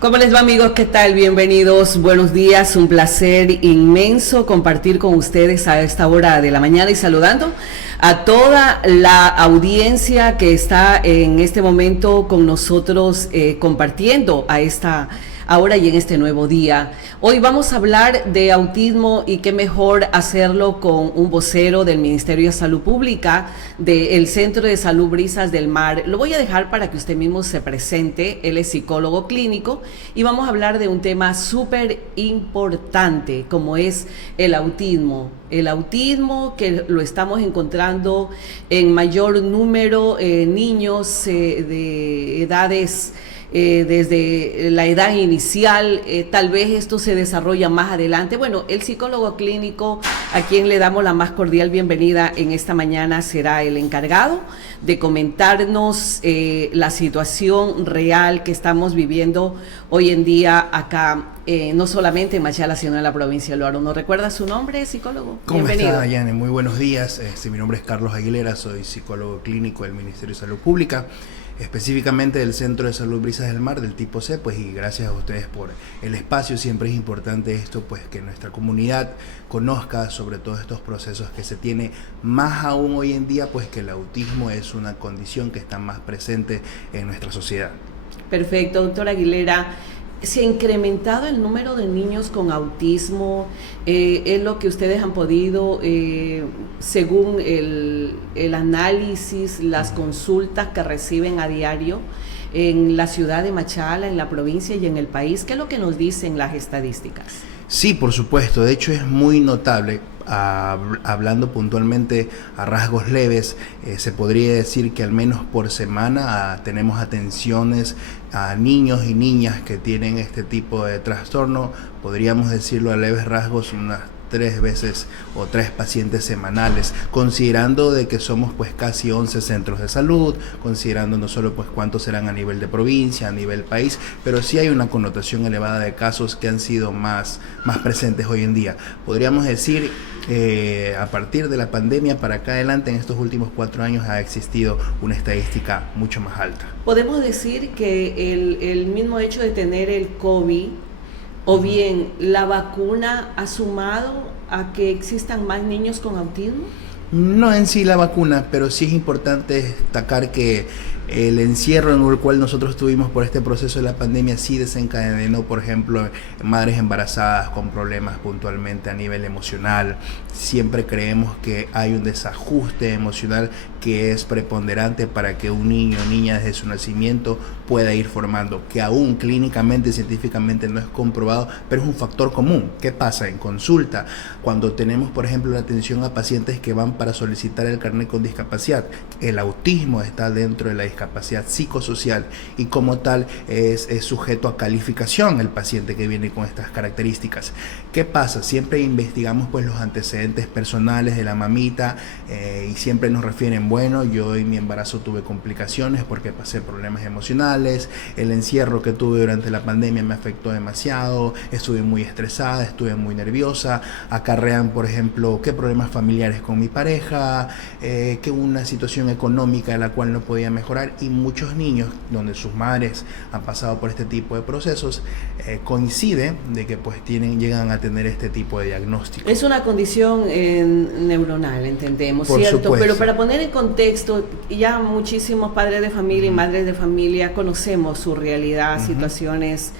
¿Cómo les va, amigos? ¿Qué tal? Bienvenidos, buenos días, un placer inmenso compartir con ustedes a esta hora de la mañana y saludando a toda la audiencia que está en este momento con nosotros compartiendo a esta ahora y en este nuevo día. Hoy vamos a hablar de autismo y qué mejor hacerlo con un vocero del Ministerio de Salud Pública del Centro de Salud Brisas del Mar. Lo voy a dejar para que usted mismo se presente. Él es psicólogo clínico y vamos a hablar de un tema súper importante como es el autismo. El autismo que lo estamos encontrando en mayor número, niños de edades desde la edad inicial, tal vez esto se desarrolla más adelante. Bueno, el psicólogo clínico a quien le damos la más cordial bienvenida en esta mañana será el encargado de comentarnos la situación real que estamos viviendo hoy en día acá, no solamente en Machala, sino en la provincia de Loarno. ¿No recuerda su nombre, psicólogo? ¿Cómo Bienvenido. está, Dayane? Muy buenos días. Mi nombre es Carlos Aguilera, soy psicólogo clínico del Ministerio de Salud Pública, específicamente del Centro de Salud Brisas del Mar, del tipo C, pues, y gracias a ustedes por el espacio. Siempre es importante esto, pues, que nuestra comunidad conozca sobre todos estos procesos que se tiene, más aún hoy en día, pues, que el autismo es una condición que está más presente en nuestra sociedad. Perfecto, doctora Aguilera. ¿Se ha incrementado el número de niños con autismo? ¿Es lo que ustedes han podido, según el análisis, las consultas que reciben a diario en la ciudad de Machala, en la provincia y en el país? ¿Qué es lo que nos dicen las estadísticas? Sí, por supuesto. De hecho, es muy notable. Hablando puntualmente a rasgos leves, se podría decir que al menos por semana tenemos atenciones a niños y niñas que tienen este tipo de trastorno. Podríamos decirlo a leves rasgos, unas 3 veces o 3 pacientes semanales, considerando de que somos pues casi 11 centros de salud, considerando no solo pues cuántos serán a nivel de provincia, a nivel país, pero sí hay una connotación elevada de casos que han sido más presentes hoy en día. Podríamos decir a partir de la pandemia para acá adelante, en estos últimos 4 años ha existido una estadística mucho más alta. Podemos decir que el mismo hecho de tener el COVID o bien la vacuna ha sumado a que existan más niños con autismo. No en sí la vacuna, pero sí es importante destacar que el encierro en el cual nosotros tuvimos por este proceso de la pandemia sí desencadenó, por ejemplo, madres embarazadas con problemas puntualmente a nivel emocional. Siempre creemos que hay un desajuste emocional que es preponderante para que un niño o niña desde su nacimiento pueda ir formando, que aún clínicamente, científicamente no es comprobado, pero es un factor común. ¿Qué pasa? En consulta, cuando tenemos, por ejemplo, la atención a pacientes que van para solicitar el carnet con discapacidad, el autismo está dentro de la discapacidad psicosocial y como tal es sujeto a calificación el paciente que viene con estas características. ¿Qué pasa? Siempre investigamos pues los antecedentes personales de la mamita y siempre nos refieren, bueno, yo en mi embarazo tuve complicaciones porque pasé problemas emocionales, el encierro que tuve durante la pandemia me afectó demasiado, estuve muy estresada, estuve muy nerviosa, acarrean, por ejemplo, qué problemas familiares con mi pareja, que una situación económica de la cual no podía mejorar, y muchos niños donde sus madres han pasado por este tipo de procesos coincide de que pues llegan a tener este tipo de diagnóstico. Es una condición neuronal, entendemos, por ¿cierto? supuesto. Pero para poner en contexto, ya muchísimos padres de familia y madres de familia conocemos su realidad, situaciones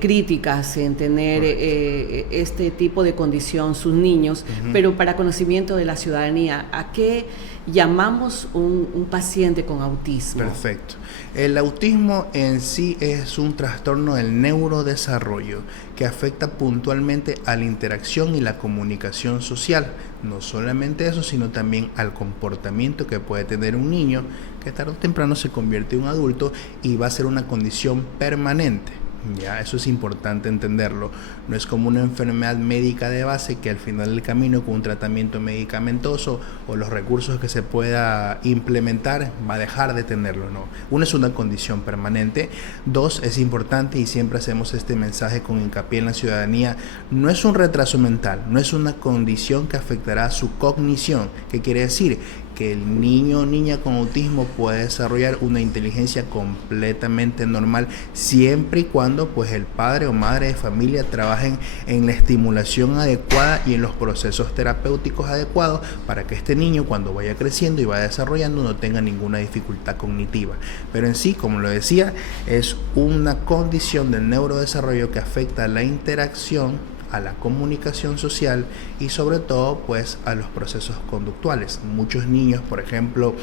críticas en tener este tipo de condición sus niños, pero para conocimiento de la ciudadanía, ¿a qué llamamos un paciente con autismo? Perfecto. El autismo en sí es un trastorno del neurodesarrollo que afecta puntualmente a la interacción y la comunicación social. No solamente eso, sino también al comportamiento que puede tener un niño que tarde o temprano se convierte en un adulto y va a ser una condición permanente. Ya, eso es importante entenderlo. No es como una enfermedad médica de base que al final del camino con un tratamiento medicamentoso o los recursos que se pueda implementar va a dejar de tenerlo, no. Uno, es una condición permanente. 2, es importante y siempre hacemos este mensaje con hincapié en la ciudadanía, no es un retraso mental, no es una condición que afectará su cognición. ¿Qué quiere decir? que el niño o niña con autismo puede desarrollar una inteligencia completamente normal siempre y cuando pues el padre o madre de familia trabajen en la estimulación adecuada y en los procesos terapéuticos adecuados para que este niño, cuando vaya creciendo y vaya desarrollando, no tenga ninguna dificultad cognitiva. Pero en sí, como lo decía, es una condición del neurodesarrollo que afecta a la interacción, a la comunicación social y sobre todo pues a los procesos conductuales. Muchos niños, por ejemplo,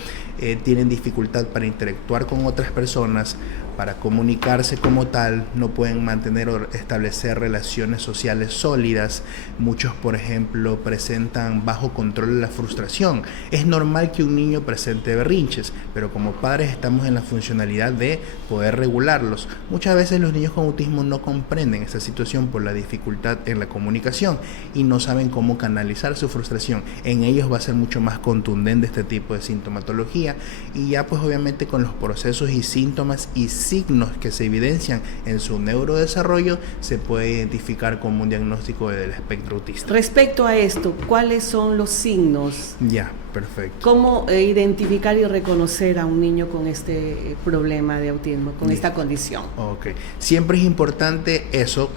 tienen dificultad para interactuar con otras personas, para comunicarse como tal, no pueden mantener o establecer relaciones sociales sólidas. Muchos, por ejemplo, presentan bajo control la frustración. Es normal que un niño presente berrinches, pero como padres estamos en la funcionalidad de poder regularlos. Muchas veces los niños con autismo no comprenden esta situación por la dificultad en la comunicación y no saben cómo canalizar su frustración. En ellos va a ser mucho más contundente este tipo de sintomatología y ya pues obviamente con los procesos y síntomas y signos que se evidencian en su neurodesarrollo se puede identificar como un diagnóstico del espectro autista. Respecto a esto, ¿cuáles son los signos? Ya, perfecto. ¿Cómo identificar y reconocer a un niño con este problema de autismo, con esta condición? Ok, siempre es importante eso,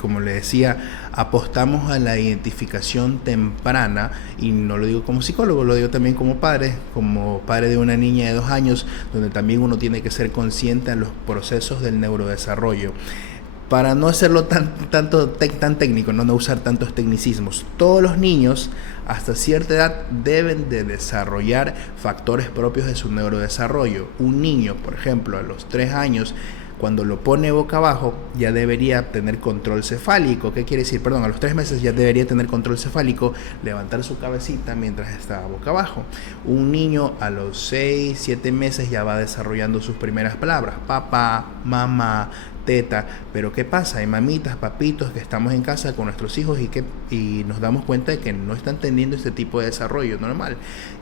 como le decía, apostamos a la identificación temprana y no lo digo como psicólogo, lo digo también como padre de una niña de 2 años, donde también uno tiene que ser consciente a los procesos del neurodesarrollo. Para no hacerlo tan técnico, no usar tantos tecnicismos, todos los niños hasta cierta edad deben de desarrollar factores propios de su neurodesarrollo. Un niño, por ejemplo, a los 3 años, cuando lo pone boca abajo, ya debería tener control cefálico. ¿Qué quiere decir? Perdón, a los 3 meses ya debería tener control cefálico, levantar su cabecita mientras está boca abajo. Un niño a los 6, 7 meses ya va desarrollando sus primeras palabras, papá, mamá, teta. Pero ¿qué pasa? Hay mamitas, papitos que estamos en casa con nuestros hijos y nos damos cuenta de que no están teniendo este tipo de desarrollo normal.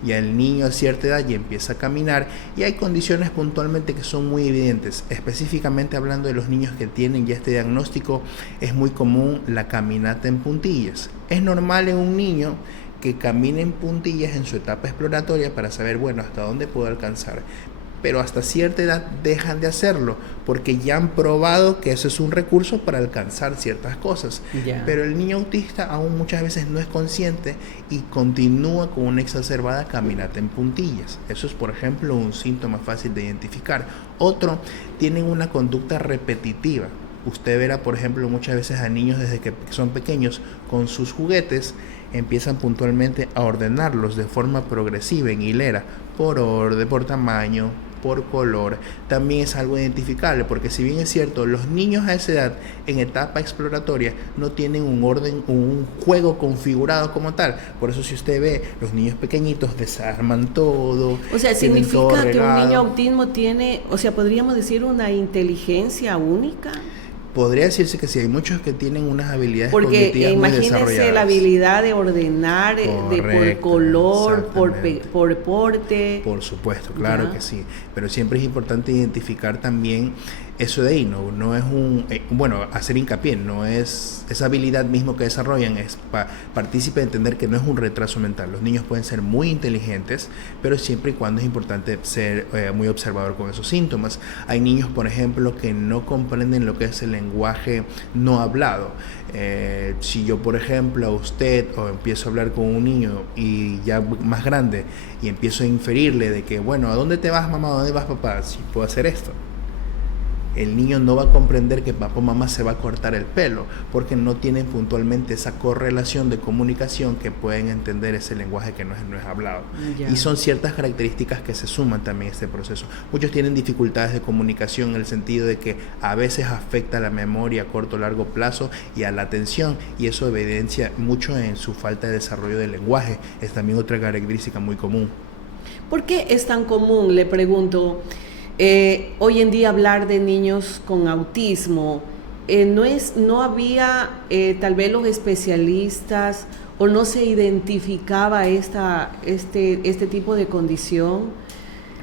Ya el niño a cierta edad ya empieza a caminar y hay condiciones puntualmente que son muy evidentes. Específicamente hablando de los niños que tienen ya este diagnóstico, es muy común la caminata en puntillas. Es normal en un niño que camine en puntillas en su etapa exploratoria para saber, bueno, hasta dónde puedo alcanzar. Pero hasta cierta edad dejan de hacerlo porque ya han probado que eso es un recurso para alcanzar ciertas cosas. Pero el niño autista aún muchas veces no es consciente y continúa con una exacerbada caminata en puntillas. Eso es, por ejemplo, un síntoma fácil de identificar. Otro, tienen una conducta repetitiva. Usted verá, por ejemplo, muchas veces a niños desde que son pequeños con sus juguetes empiezan puntualmente a ordenarlos de forma progresiva en hilera, por orden, por tamaño, por color. También es algo identificable porque si bien es cierto, los niños a esa edad en etapa exploratoria no tienen un orden, un juego configurado como tal. Por eso si usted ve, los niños pequeñitos desarman todo. O sea, significa que un niño autismo tiene, o sea, podríamos decir una inteligencia única. Podría decirse que sí, hay muchos que tienen unas habilidades porque cognitivas muy desarrolladas. Porque imagínese la habilidad de ordenar por color, por porte. Por supuesto, claro que sí. Pero siempre es importante identificar también eso de ahí, no es hacer hincapié, no es esa habilidad mismo que desarrollan, es partícipe de entender que no es un retraso mental. Los niños pueden ser muy inteligentes, pero siempre y cuando es importante ser muy observador con esos síntomas. Hay niños, por ejemplo, que no comprenden lo que es el lenguaje no hablado. Si yo, por ejemplo, a usted o empiezo a hablar con un niño y ya más grande y empiezo a inferirle de que, bueno, ¿a dónde te vas, mamá? ¿A dónde vas, papá? Si puedo hacer esto. El niño no va a comprender que papá o mamá se va a cortar el pelo porque no tienen puntualmente esa correlación de comunicación que pueden entender ese lenguaje que no es hablado. Y son ciertas características que se suman también a este proceso. Muchos tienen dificultades de comunicación en el sentido de que a veces afecta a la memoria a corto o largo plazo y a la atención, y eso evidencia mucho en su falta de desarrollo del lenguaje. Es también otra característica muy común. ¿Por qué es tan común, le pregunto, hoy en día hablar de niños con autismo? No había tal vez los especialistas o no se identificaba este tipo de condición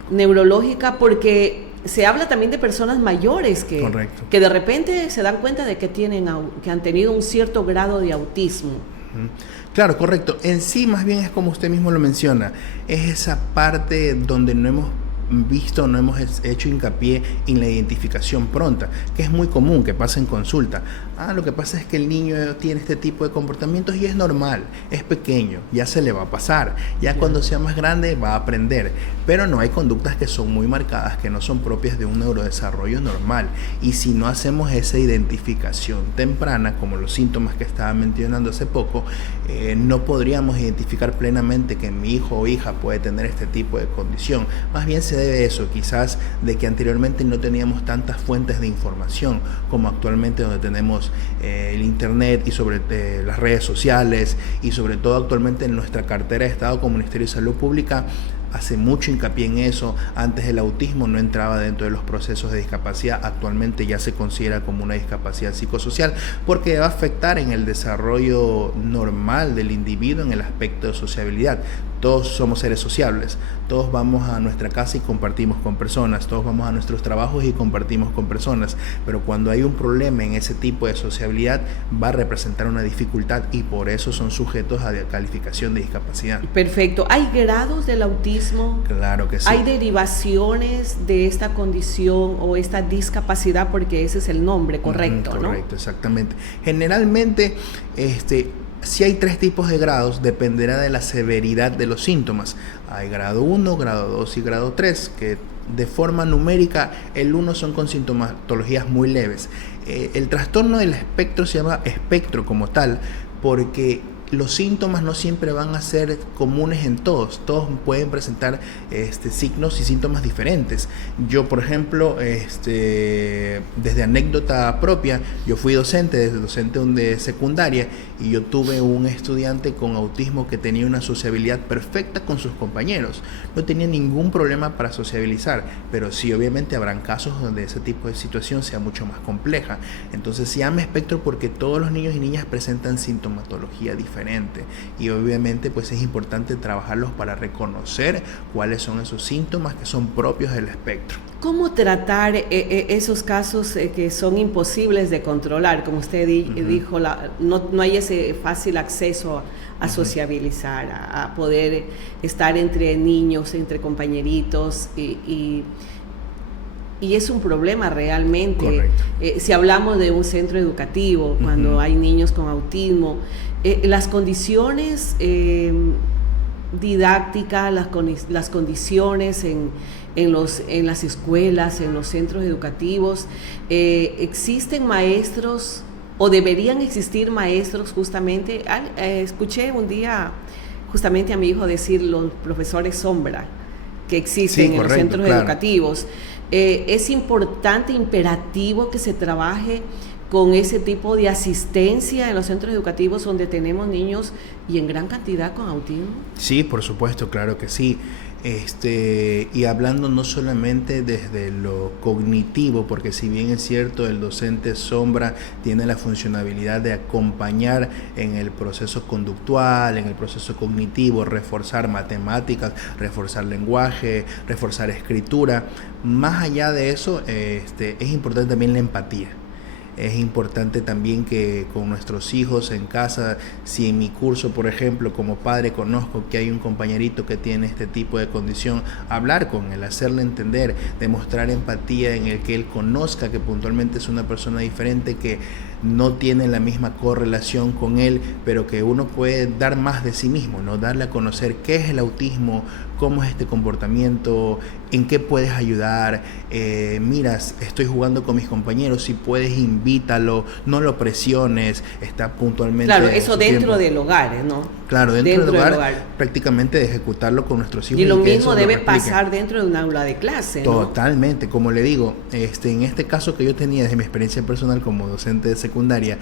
neurológica, porque se habla también de personas mayores que de repente se dan cuenta de que han tenido un cierto grado de autismo. Claro, correcto. En sí, más bien es como usted mismo lo menciona, es esa parte donde no hemos visto, no hemos hecho hincapié en la identificación pronta, que es muy común que pase en consulta. Lo que pasa es que el niño tiene este tipo de comportamientos y es normal, es pequeño, ya se le va a pasar, ya cuando sea más grande va a aprender, pero no hay conductas que son muy marcadas, que no son propias de un neurodesarrollo normal, y si no hacemos esa identificación temprana, como los síntomas que estaba mencionando hace poco, no podríamos identificar plenamente que mi hijo o hija puede tener este tipo de condición. Más bien se debe a eso, quizás de que anteriormente no teníamos tantas fuentes de información como actualmente, donde tenemos el internet y sobre las redes sociales, y sobre todo actualmente en nuestra cartera de Estado como Ministerio de Salud Pública hace mucho hincapié en eso. Antes el autismo no entraba dentro de los procesos de discapacidad, actualmente ya se considera como una discapacidad psicosocial porque va a afectar en el desarrollo normal del individuo en el aspecto de sociabilidad. Todos somos seres sociables, todos vamos a nuestra casa y compartimos con personas, todos vamos a nuestros trabajos y compartimos con personas, pero cuando hay un problema en ese tipo de sociabilidad va a representar una dificultad y por eso son sujetos a calificación de discapacidad. Perfecto. ¿Hay grados del autismo? Claro que sí. ¿Hay derivaciones de esta condición o esta discapacidad? Porque ese es el nombre correcto, ¿no? Correcto, exactamente. Generalmente, si hay 3 tipos de grados, dependerá de la severidad de los síntomas. Hay grado 1, grado 2 y grado 3, que de forma numérica, el 1 son con sintomatologías muy leves. El trastorno del espectro se llama espectro como tal, porque los síntomas no siempre van a ser comunes en todos pueden presentar signos y síntomas diferentes. Yo, por ejemplo, desde anécdota propia, yo fui docente de secundaria, y yo tuve un estudiante con autismo que tenía una sociabilidad perfecta con sus compañeros, no tenía ningún problema para sociabilizar, pero sí, obviamente habrán casos donde ese tipo de situación sea mucho más compleja. Entonces se llama espectro porque todos los niños y niñas presentan sintomatología diferente, y obviamente pues es importante trabajarlos para reconocer cuáles son esos síntomas que son propios del espectro. ¿Cómo tratar esos casos que son imposibles de controlar? Como usted dijo, no hay ese fácil acceso a sociabilizar, a poder estar entre niños, entre compañeritos, y es un problema realmente. Si hablamos de un centro educativo, cuando hay niños con autismo, las condiciones didácticas, las condiciones en las escuelas, en los centros educativos, ¿existen maestros o deberían existir maestros justamente? Escuché un día justamente a mi hijo decir los profesores sombra que existen en los centros educativos. Es importante, imperativo que se trabaje con ese tipo de asistencia en los centros educativos donde tenemos niños y en gran cantidad con autismo. Sí, por supuesto, claro que sí. Y hablando no solamente desde lo cognitivo, porque si bien es cierto, el docente sombra tiene la funcionalidad de acompañar en el proceso conductual, en el proceso cognitivo, reforzar matemáticas, reforzar lenguaje, reforzar escritura. Más allá de eso, es importante también la empatía. Es importante también que con nuestros hijos en casa, si en mi curso, por ejemplo, como padre conozco que hay un compañerito que tiene este tipo de condición, hablar con él, hacerle entender, demostrar empatía en el que él conozca que puntualmente es una persona diferente, que no tiene la misma correlación con él, pero que uno puede dar más de sí mismo, ¿no? Darle a conocer qué es el autismo, cómo es este comportamiento, en qué puedes ayudar. Mira, estoy jugando con mis compañeros, si puedes invítalo, no lo presiones, está puntualmente. Claro, eso dentro del hogar, ¿no? Claro, dentro del hogar, prácticamente de ejecutarlo con nuestros hijos. Y lo mismo debe pasar dentro de un aula de clase, ¿no? Totalmente, como le digo, en este caso que yo tenía desde mi experiencia personal como docente de secundaria,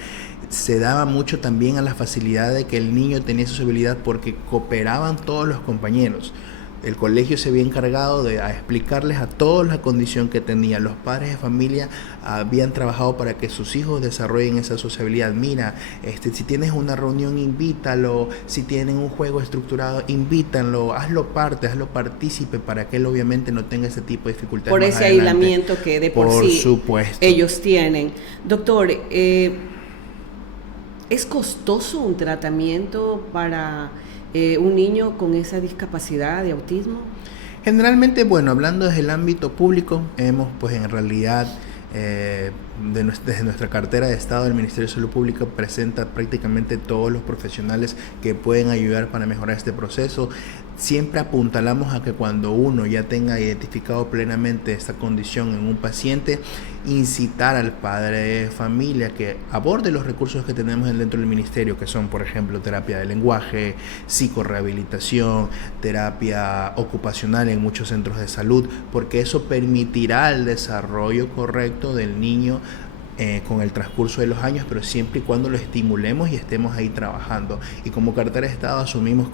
se daba mucho también a la facilidad de que el niño tenía sociabilidad porque cooperaban todos los compañeros. El colegio se había encargado de explicarles a todos la condición que tenían. Los padres de familia habían trabajado para que sus hijos desarrollen esa sociabilidad. Mira, si tienes una reunión, invítalo. Si tienen un juego estructurado, invítanlo. Hazlo partícipe para que él obviamente no tenga ese tipo de dificultades. Por ese aislamiento que de por sí supuesto ellos tienen. Doctor, ¿Es costoso un tratamiento para un niño con esa discapacidad de autismo? Generalmente, bueno, hablando desde el ámbito público, hemos pues en realidad desde nuestra cartera de Estado del Ministerio de Salud Pública presenta prácticamente todos los profesionales que pueden ayudar para mejorar este proceso. Siempre apuntalamos a que cuando uno ya tenga identificado plenamente esta condición en un paciente, incitar al padre de familia que aborde los recursos que tenemos dentro del ministerio, que son, por ejemplo, terapia de lenguaje, psicorehabilitación, terapia ocupacional en muchos centros de salud, porque eso permitirá el desarrollo correcto del niño con el transcurso de los años, pero siempre y cuando lo estimulemos y estemos ahí trabajando. Y como cartera de Estado asumimos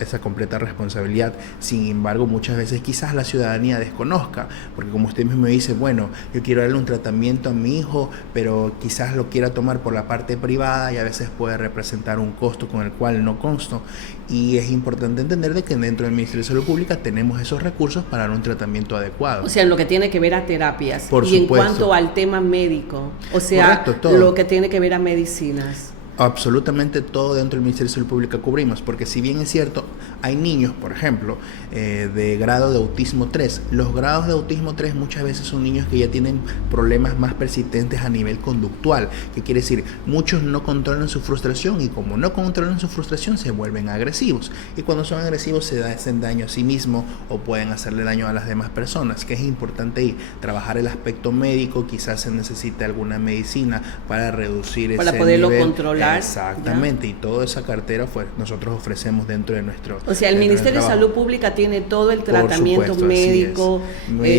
esa completa responsabilidad. Sin embargo, muchas veces quizás la ciudadanía desconozca, porque como usted mismo dice, bueno, yo quiero darle un tratamiento a mi hijo, pero quizás lo quiera tomar por la parte privada y a veces puede representar un costo con el cual no consto. Y es importante entender de que dentro del Ministerio de Salud Pública tenemos esos recursos para dar un tratamiento adecuado. O sea, en lo que tiene que ver a terapias. Por y supuesto. En cuanto al tema médico, o sea, correcto, lo que tiene que ver a medicinas. Absolutamente todo dentro del Ministerio de Salud Pública cubrimos, porque si bien es cierto, hay niños, por ejemplo, de grado de autismo 3. Los grados de autismo 3 muchas veces son niños que ya tienen problemas más persistentes a nivel conductual, que quiere decir, muchos no controlan su frustración y como no controlan su frustración se vuelven agresivos. Y cuando son agresivos se hacen daño a sí mismos o pueden hacerle daño a las demás personas, que es importante ahí trabajar el aspecto médico, quizás se necesite alguna medicina para reducir ese nivel. Para poderlo controlar. Exactamente, ¿ya? Y toda esa cartera nosotros ofrecemos dentro de nuestro... O sea, el Ministerio de Salud Pública tiene todo el tratamiento médico,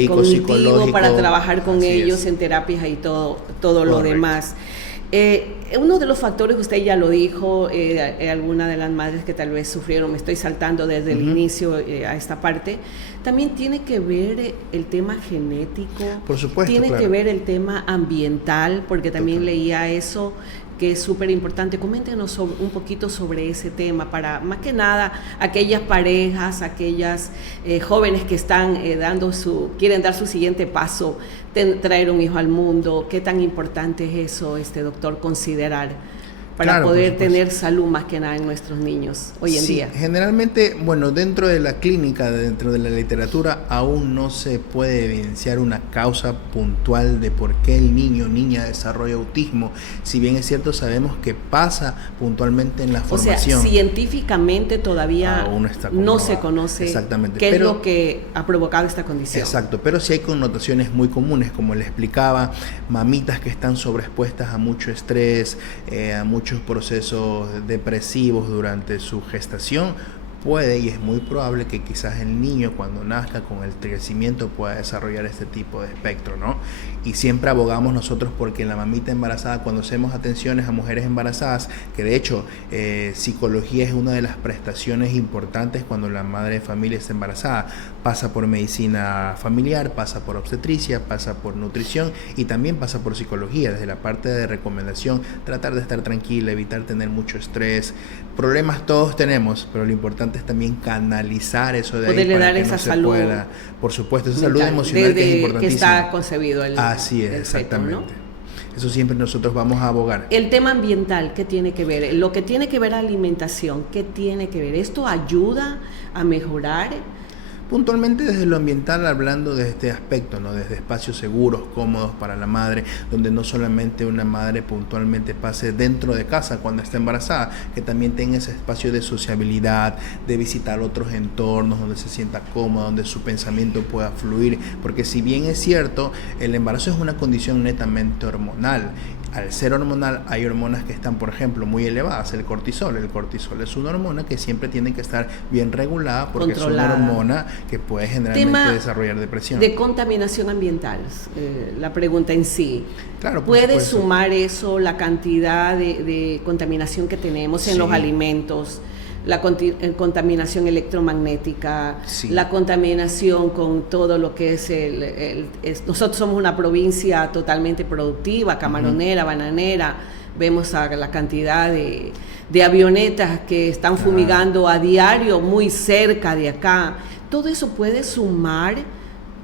cognitivo para trabajar con ellos en terapias y todo lo demás. Uno de los factores, usted ya lo dijo, alguna de las madres que tal vez sufrieron, me estoy saltando desde el inicio a esta parte, también tiene que ver el tema genético, por supuesto, tiene que ver el tema ambiental, porque también leía eso, que es súper importante. Coméntenos un poquito sobre ese tema, para más que nada aquellas parejas, aquellas jóvenes que están quieren dar su siguiente paso, traer un hijo al mundo. ¿Qué tan importante es eso, doctor, considerar para poder tener salud más que nada en nuestros niños hoy en día? Generalmente, bueno, dentro de la clínica, dentro de la literatura, aún no se puede evidenciar una causa puntual de por qué el niño o niña desarrolla autismo. Si bien es cierto, sabemos que pasa puntualmente en la formación. O sea, científicamente todavía no se conoce qué es lo que ha provocado esta condición. Exacto, pero sí hay connotaciones muy comunes, como le explicaba, mamitas que están sobreexpuestas a mucho estrés, a muchos procesos depresivos durante su gestación, puede y es muy probable que quizás el niño cuando nazca con el crecimiento pueda desarrollar este tipo de espectro, ¿no? Y siempre abogamos nosotros porque la mamita embarazada, cuando hacemos atenciones a mujeres embarazadas, que de hecho psicología es una de las prestaciones importantes cuando la madre de familia está embarazada, pasa por medicina familiar, pasa por obstetricia, pasa por nutrición y también pasa por psicología, desde la parte de recomendación, tratar de estar tranquila, evitar tener mucho estrés. Problemas todos tenemos, pero lo importante es también canalizar eso de poderle ahí para dar que esa no se salud pueda, por supuesto, esa mental, salud emocional que es importantísima. Que está concebido Así es, exactamente. Feto, ¿no? Eso siempre nosotros vamos a abogar. El tema ambiental, ¿qué tiene que ver? Lo que tiene que ver alimentación, ¿qué tiene que ver? ¿Esto ayuda a mejorar? Puntualmente desde lo ambiental, hablando de este aspecto, ¿no? Desde espacios seguros, cómodos para la madre, donde no solamente una madre puntualmente pase dentro de casa cuando está embarazada, que también tenga ese espacio de sociabilidad, de visitar otros entornos donde se sienta cómoda, donde su pensamiento pueda fluir, porque si bien es cierto, el embarazo es una condición netamente hormonal. Al ser hormonal hay hormonas que están, por ejemplo, muy elevadas. El cortisol es una hormona que siempre tiene que estar bien regulada porque controlada. Es una hormona que puede generalmente desarrollar depresión. De contaminación ambiental, la pregunta en sí. Claro, ¿Puede sumar eso la cantidad de contaminación que tenemos en los alimentos? La contaminación electromagnética, la contaminación con todo lo que es nosotros somos una provincia totalmente productiva, camaronera, bananera, vemos a la cantidad de avionetas que están fumigando a diario muy cerca de acá. Todo eso puede sumar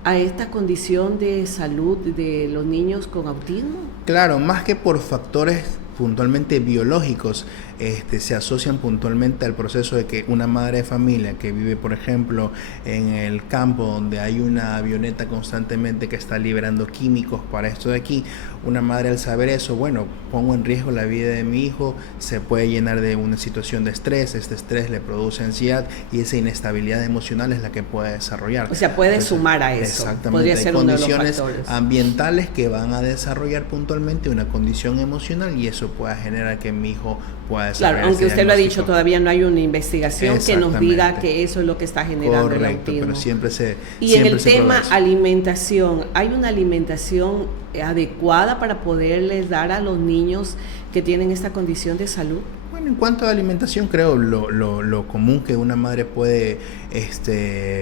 a esta condición de salud de los niños con autismo. Claro, más que por factores puntualmente biológicos se asocian puntualmente al proceso de que una madre de familia que vive, por ejemplo, en el campo donde hay una avioneta constantemente que está liberando químicos para esto de aquí, una madre al saber eso, bueno, pongo en riesgo la vida de mi hijo, se puede llenar de una situación de estrés, este estrés le produce ansiedad y esa inestabilidad emocional es la que puede desarrollar. O sea, puede sumar a eso. Exactamente. Podría ser uno de los condiciones factores ambientales que van a desarrollar puntualmente una condición emocional y eso pueda generar que mi hijo pueda desarrollar. Claro, aunque usted lo ha dicho, todavía no hay una investigación que nos diga que eso es lo que está generando el autismo. Correcto, pero siempre se Y en el tema alimentación, ¿hay una alimentación adecuada para poderles dar a los niños que tienen esta condición de salud? Bueno, en cuanto a alimentación, creo lo común que una madre puede,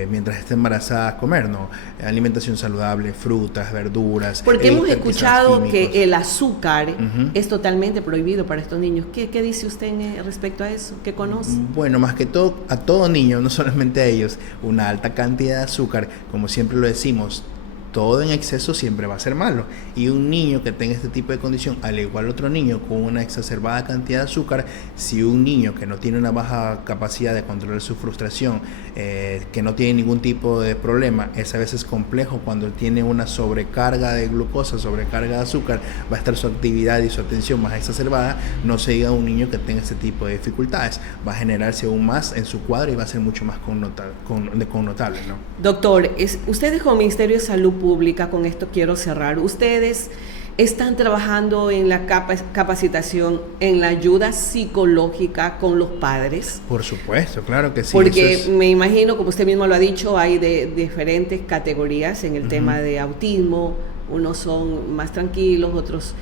mientras esté embarazada, comer, ¿no? Alimentación saludable, frutas, verduras. Porque hemos escuchado químicos. que el azúcar es totalmente prohibido para estos niños. ¿Qué dice usted respecto a eso? ¿Qué conoce? Bueno, más que todo, a todo niño, no solamente a ellos, una alta cantidad de azúcar, como siempre lo decimos, todo en exceso siempre va a ser malo. Y un niño que tenga este tipo de condición, al igual otro niño con una exacerbada cantidad de azúcar, si un niño que no tiene una baja capacidad de controlar su frustración, que no tiene ningún tipo de problema, es a veces complejo cuando tiene una sobrecarga de glucosa, sobrecarga de azúcar, va a estar su actividad y su atención más exacerbada, no se diga un niño que tenga este tipo de dificultades, va a generarse aún más en su cuadro y va a ser mucho más connotable, ¿no? Doctor, ustedes como Ministerio de Salud Pública, con esto quiero cerrar, ustedes están trabajando en la capacitación, en la ayuda psicológica con los padres. Por supuesto, claro que sí. Porque me imagino, como usted mismo lo ha dicho, hay de diferentes categorías en el tema de autismo. Unos son más tranquilos, otros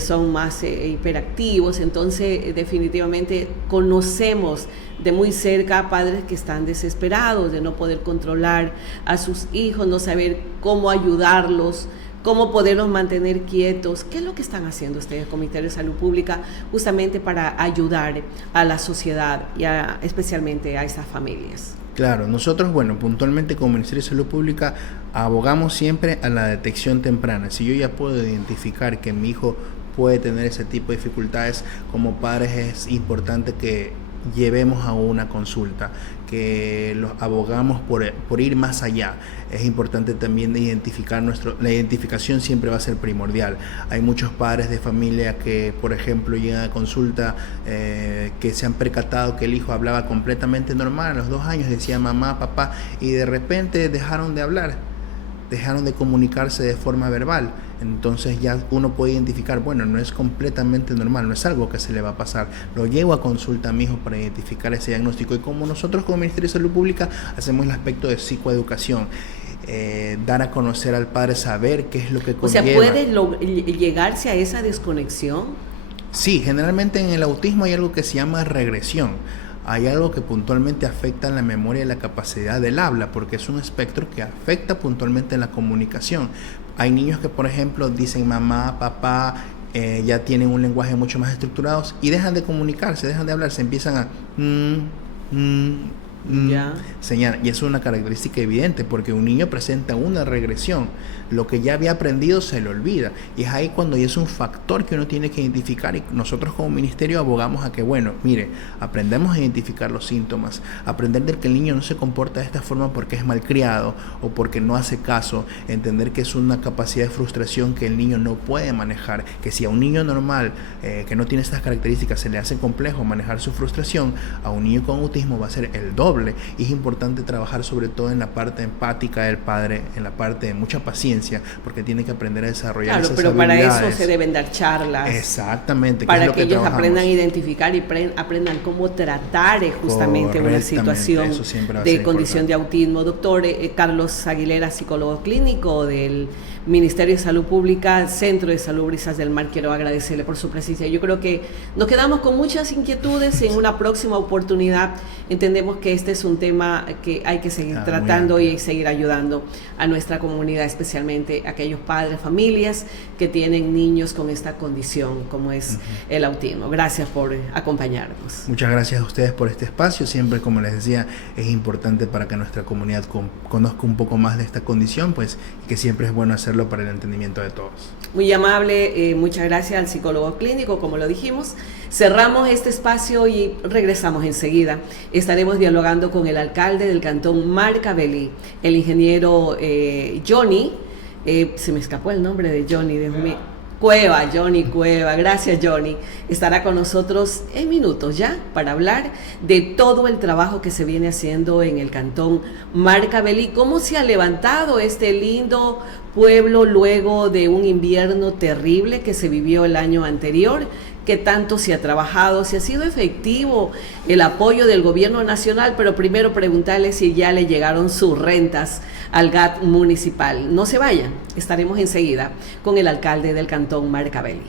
son más hiperactivos. Entonces, definitivamente conocemos de muy cerca a padres que están desesperados de no poder controlar a sus hijos, no saber cómo ayudarlos, cómo poderlos mantener quietos. ¿Qué es lo que están haciendo ustedes como Ministerio de Salud Pública justamente para ayudar a la sociedad y especialmente a estas familias? Claro, nosotros, puntualmente como Ministerio de Salud Pública abogamos siempre a la detección temprana. Si yo ya puedo identificar que mi hijo puede tener ese tipo de dificultades, como padres es importante que llevemos a una consulta, que los abogamos por ir más allá. Es importante también identificar la identificación siempre va a ser primordial. Hay muchos padres de familia que, por ejemplo, llegan a consulta que se han percatado que el hijo hablaba completamente normal, a los 2 años decía mamá, papá, y de repente dejaron de hablar, dejaron de comunicarse de forma verbal. Entonces ya uno puede identificar, no es completamente normal, no es algo que se le va a pasar. Lo llevo a consulta a mi hijo para identificar ese diagnóstico. Y como nosotros como Ministerio de Salud Pública hacemos el aspecto de psicoeducación, dar a conocer al padre, saber qué es lo que conlleva. O sea, ¿puede llegarse a esa desconexión? Sí, generalmente en el autismo hay algo que se llama regresión. Hay algo que puntualmente afecta en la memoria y la capacidad del habla, porque es un espectro que afecta puntualmente en la comunicación. Hay niños que, por ejemplo, dicen mamá, papá, ya tienen un lenguaje mucho más estructurado y dejan de comunicarse, dejan de hablar, se empiezan a señalar. Y eso es una característica evidente porque un niño presenta una regresión. Lo que ya había aprendido se le olvida. Y es ahí cuando ya es un factor que uno tiene que identificar y nosotros como ministerio abogamos a que, aprendamos a identificar los síntomas, aprender de que el niño no se comporta de esta forma porque es malcriado o porque no hace caso, entender que es una capacidad de frustración que el niño no puede manejar, que si a un niño normal que no tiene estas características se le hace complejo manejar su frustración, a un niño con autismo va a ser el doble. Y es importante trabajar sobre todo en la parte empática del padre, en la parte de mucha paciencia, porque tiene que aprender a desarrollar esas habilidades. Claro, pero para eso se deben dar charlas. Exactamente. Para que ellos aprendan a identificar y aprendan cómo tratar justamente una situación de condición de autismo. Doctor Carlos Aguilera, psicólogo clínico del Ministerio de Salud Pública, Centro de Salud Brisas del Mar, quiero agradecerle por su presencia. Yo creo que nos quedamos con muchas inquietudes. En una próxima oportunidad entendemos que este es un tema que hay que seguir tratando y seguir ayudando a nuestra comunidad, especialmente aquellos padres, familias que tienen niños con esta condición como es el autismo. Gracias por acompañarnos. Muchas gracias a ustedes por este espacio. Siempre, como les decía, es importante para que nuestra comunidad conozca un poco más de esta condición, pues que siempre es bueno hacerlo para el entendimiento de todos. Muy amable, muchas gracias al psicólogo clínico, como lo dijimos. Cerramos este espacio y regresamos enseguida. Estaremos dialogando con el alcalde del cantón Marcavelí, el ingeniero Johnny, se me escapó el nombre de Johnny, Dios mío. Johnny Cueva, gracias Johnny, estará con nosotros en minutos ya para hablar de todo el trabajo que se viene haciendo en el cantón Marcavelí, cómo se ha levantado este lindo pueblo luego de un invierno terrible que se vivió el año anterior, que tanto se ha trabajado, si ha sido efectivo el apoyo del gobierno nacional, pero primero preguntarle si ya le llegaron sus rentas al GAT municipal. No se vayan, estaremos enseguida con el alcalde del cantón Marcavelí.